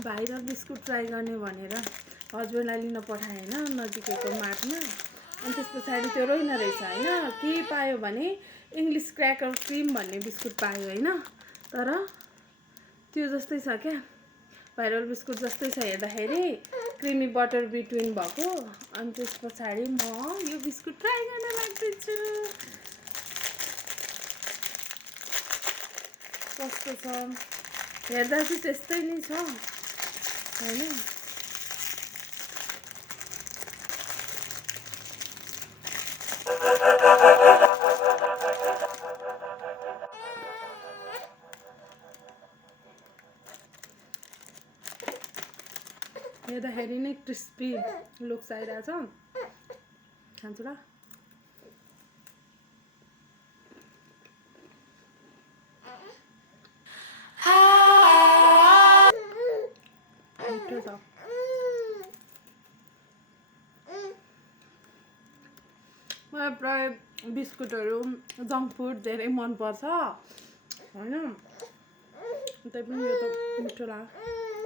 Viral biscuit try गर्ने भनेर हस्बेन्डलाई लिन पठाएँ होइन नजिकैको मार्टमा। अनि त्यस पछाडि त्यो रहेन रहेछ होइन, के पायो भने इङ्ग्लिस क्र्याकर क्रिम भन्ने बिस्कुट पायो होइन। तर त्यो जस्तै छ क्या, भाइरल बिस्कुट जस्तै छ हेर्दाखेरि, क्रिमी बटर बिट्विन भएको। अनि त्यस पछाडि म यो बिस्कुट ट्राई गर्न लाग्दैछु कस्तो छ। हेर्दा चाहिँ त्यस्तै नै छ होइन। हेर्दाखेरि नै क्रिस्पी लुक्स आइरहेछ। खान्छु ल। मिठो छ। मलाई प्राय बिस्कुटहरू जङ्क फुड धेरै मनपर्छ होइन। त्यही पनि यो त मिठो लाग्यो।